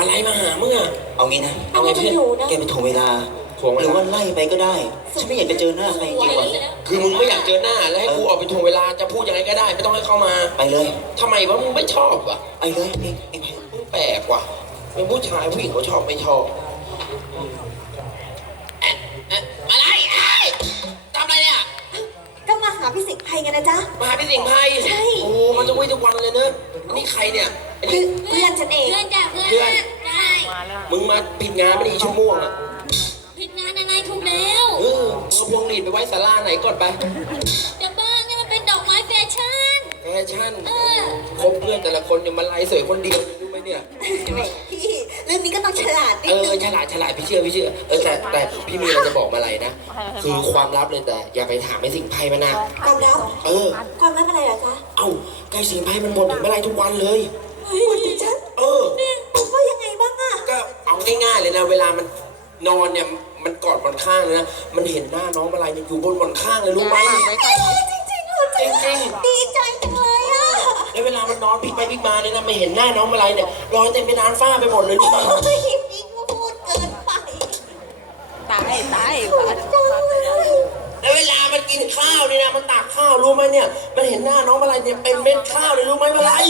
มาไล่มาหามึงอะ เอางี้นะ เอาไงเพื่อนอยู่นะแกไปถ่วงเวลา ถ่วงเวลา หรือว่าไล่ไปก็ได้ ฉันไม่อยากจะเจอหน้าใครจริงๆว่ะ คือมึงไม่อยากเจอหน้าแล้วให้กูออกไปทวงเวลาจะพูดยังไงก็ได้ ไม่ต้องให้เข้ามาไปเลย ทำไมวะมึงไม่ชอบอะไปเลยเองเองไปมึงแปลกว่ะเป็นผู้ชายผู้หญิงเขาชอบไม่ชอบเอ๊ะเอ๊ะมาไล่ไอ้ยทำอะไรเนี่ย ก็มาหาพี่สิงห์ไพรกันนะจ๊ะ มาหาพี่สิงห์ไพรใช่ โอ้มันจะวิ่งทุกวันเลยเนอะอันนี่ใครเนี่ยอันเพื่นี้อนเพื่อนฉันเอง เพื่อนจ้ะเพื่อนเพื่อนได้ มึงมาผิดงานไม่ได้อีชั่วโมงอะผิดงานอะไรถูกแล้วเออมึงเอาพวงหลีดไปไว้ศาลาไหนก่อนไปจะบ้าเนี่ยมันเป็นดอกไม้แฟชั่น แฟชั่นเออ คบเพื่อนแต่ละคนเนี่ยมันไล่สวยคนเดียวรู้ไหมเนี่ย พี่เรื่องนี้ก็ต้องฉลาดนิเอดอนึงฉลาดฉลาดพี่เชื่อพี่เชื่อเออแต่แต่พี่มีอะไรจะบอกมาอะไรนะ คือความลับเลยแต่ อย่าไปถามไอ้สิงห์ไพ่มันนะความลับเออ ความลับอะไรเหรอจ๊ะเอ้าไอ้สิงห์ไพ่มันบ่นถึงเมื่อไรทุกวันเลยพูดถึงฉัน นะเวลามันนอนเนี่ยมันกอดบนข้างเลยนะ มันเห็นหน้าน้องมาลายเนี่ยอยู่บนบนข้างเลยรู้ไหมจริงๆเหรอจ๊ะจริงดีใจจังเลยอะแล้วเวลามันนอนพลิกไปพลิกมาเนี่ยนะไม่เห็นหน้าน้องมาลายเนี่ยรอยเต็มไปนานฟ้าไปหมดเลยรู้ไหมโอ้ยพี่ก็พูดเกินไปตายตายปวดจังเลยแล้วเวลามันกินข้าวเนี่ยนะมันตักข้าวรู้ไหมเนี่ย มันเห็นหน้าน้องมาลายเนี่ยเป็นเม็ดข้าวเลยรู้ไหมมาลาย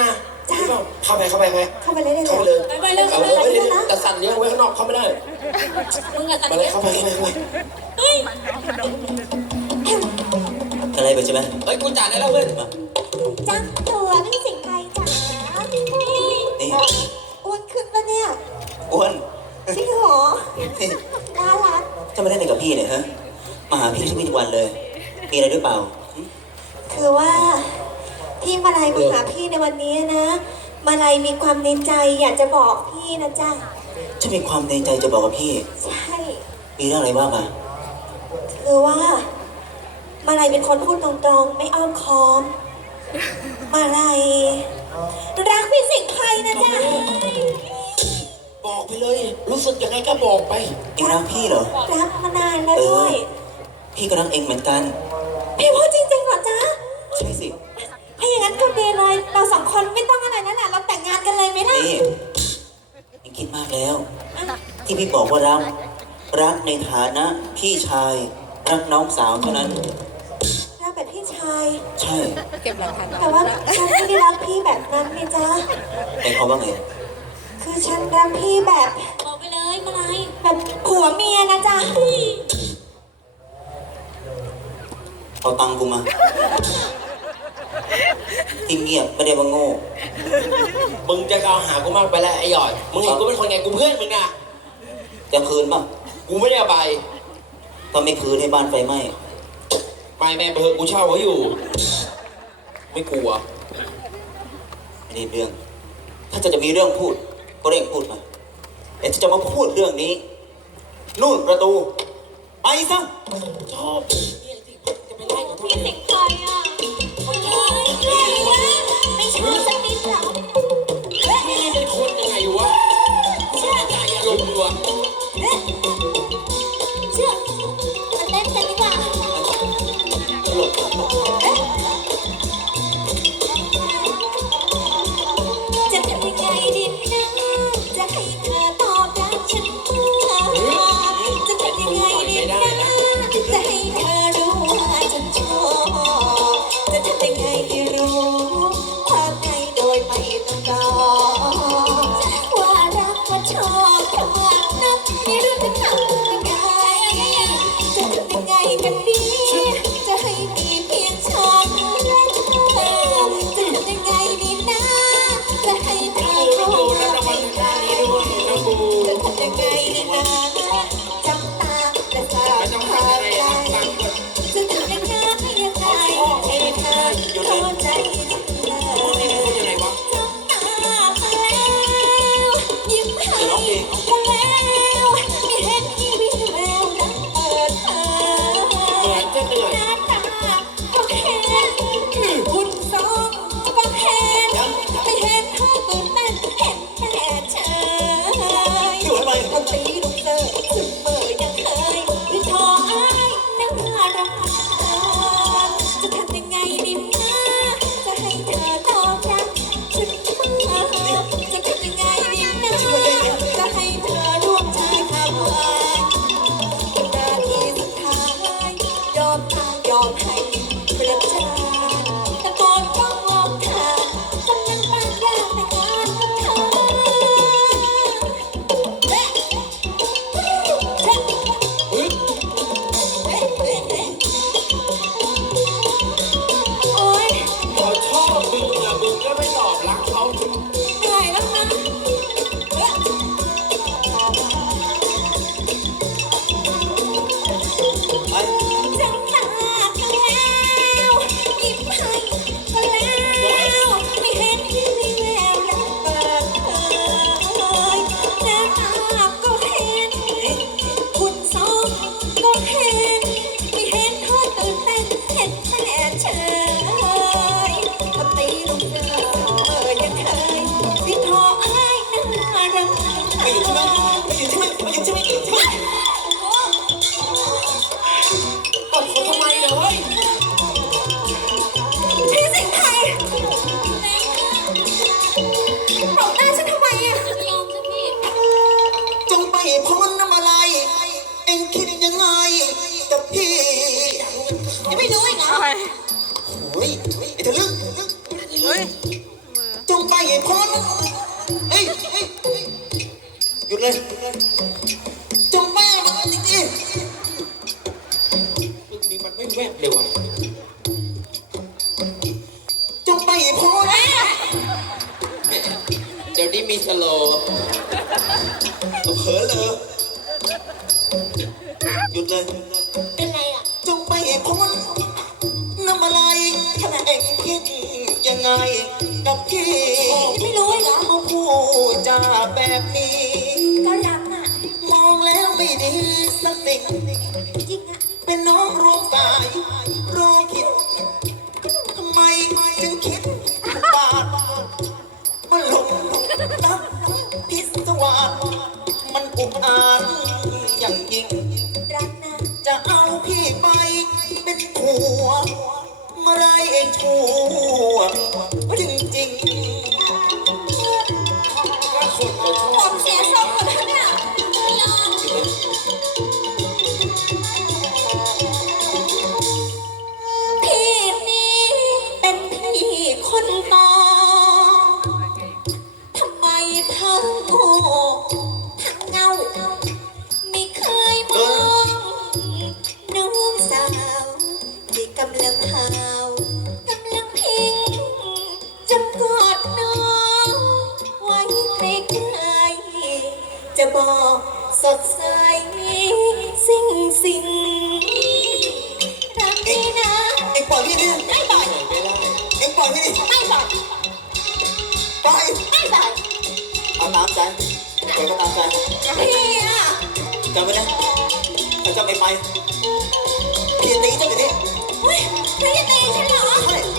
นะจ้ะเข้าไปเข้าไปเข้าไปเข้าไปเลยได้เข้าไปเลเลยยไปไปเร็วเอาไปไว้ไปเลยแต่สั่นเลี้ยงไว้ข้างนอกเข้าไม่ได้มึงอะตัดมาเลยเย็บเข้าไปเข้าไปเข้าไปเฮ้ยอะไรไปใช่ไหมเฮ้ยกูจัดได้แล้วเพื่อนมาจังตัวพี่สิงห์ไพรจ๋านี่อ้วนขึ้นปะเนี่ยอ้วนจริงเหรอน่ารักจะมาเล่นอะไรกับพี่เนี่ยฮะมาหาพี่ทุกวี่ทุกวันเลย มีอะไรหรือเปล่าหึคือว่า ที่มาลัยมาหาพี่ในวันนี้นะ มาลัยมีความในใจอยากจะบอกพี่นะจ๊ะ ฉันมีความในใจจะบอกกับพี่ ใช่ มีเรื่องอะไรบ้างมาคือว่า มาลัยเป็นคนพูดตรงๆ ไม่อ้อมค้อม มาลัยรักพี่สิงห์ไพรนะจ๊ะบอกไปเลย รู้สึกยังไงก็บอกไปเองรักพี่เหรอ รักมานานแล้วด้วย พี่ก็รักเองเหมือนกัน พี่พูดจริงๆเหรอจ๊ะ ใช่สิถ้าอย่าง นั้นก็ดีเลย เราสองคนไม่ต้องอะไรนั่นแหละเราแต่งงานกันเลยไหมล่ะนี่เองคิดมากแล้ว ที่พี่บอกว่ารัก รักในฐานะพี่ชาย รักน้องสาวเท่านั้น รักแบบพี่ชาย ใช่ เก็บหลักฐานแต่ว่าฉันไม่ได้รักพี่แบบนั้นนี่จ๊ะในความว่าไงคือฉันรักพี่แบบบอกไปเลยมาลายแบบผัวเมียนะจ๊ะเอาตังค์กูมา ที่เงียบไม่ได้ว่าโง่ มึงจะกล่าวหากูมากไปแล้วไอ้หยอด มึงเห็นกูเป็นคนไงกูเพื่อนมึงอะจะคืนป่ะกูไม่ได้เอาไปถ้าไม่คืนให้บ้านไฟไหม้ไปแม่เบอร์กูเช่าเขาอยู่ ไม่กลัวไม่ได้เรื่อง ถ้าจะจะมีเรื่องพูด ก็เร่งพูดมาแต่ถ้าจะมาพูดเรื่องนี้ นู่นประตู ไปซะชอบเนี่ยสิจะไปไล่กับทำพี่ไมสิงห์ไพรอ่ เฮ้ยจงไปพ้นเฮ้ยเฮ้ยหยุดเลยจงไปมันจริงลูกนี้มันไม่แวบเลยว่ะๆจงไปพ้นเดี๋ยวนี้มีสโลว์เผลอเลยหยุดเลย เป็นไรอะ จงไปพ้นน้ กับพี่ไม่รู้เหรอ มาพูดจาแบบนี้ ก็รักอะ มองแล้วไม่ดีสักสิ่งจริงอะ เป็นน้องรวมสายรอคิดทำไมจึงคิดบาดมันหลงรักพิศวาสมันอุกอาจอย่างยิ่ง รักนะ จะเอาพี่ไปเป็นผัว ไรเองชั่วจริงว่ บอกสดใสสิ่งสิ่งรักพี่นะๆเองปล่อยพี่ดิไม่บ่อยไม่ได้เองปล่อยพี่ดิไม่บ่อยปล่อยไม่บ่อยเอาตามใจปล่อยก็ตามใจพี่อะจำไว้นะถ้าเจะไม่ไปพี่ตีเจ้าอยู่นี่เฮ้ยพี่จะตีฉันเหรอ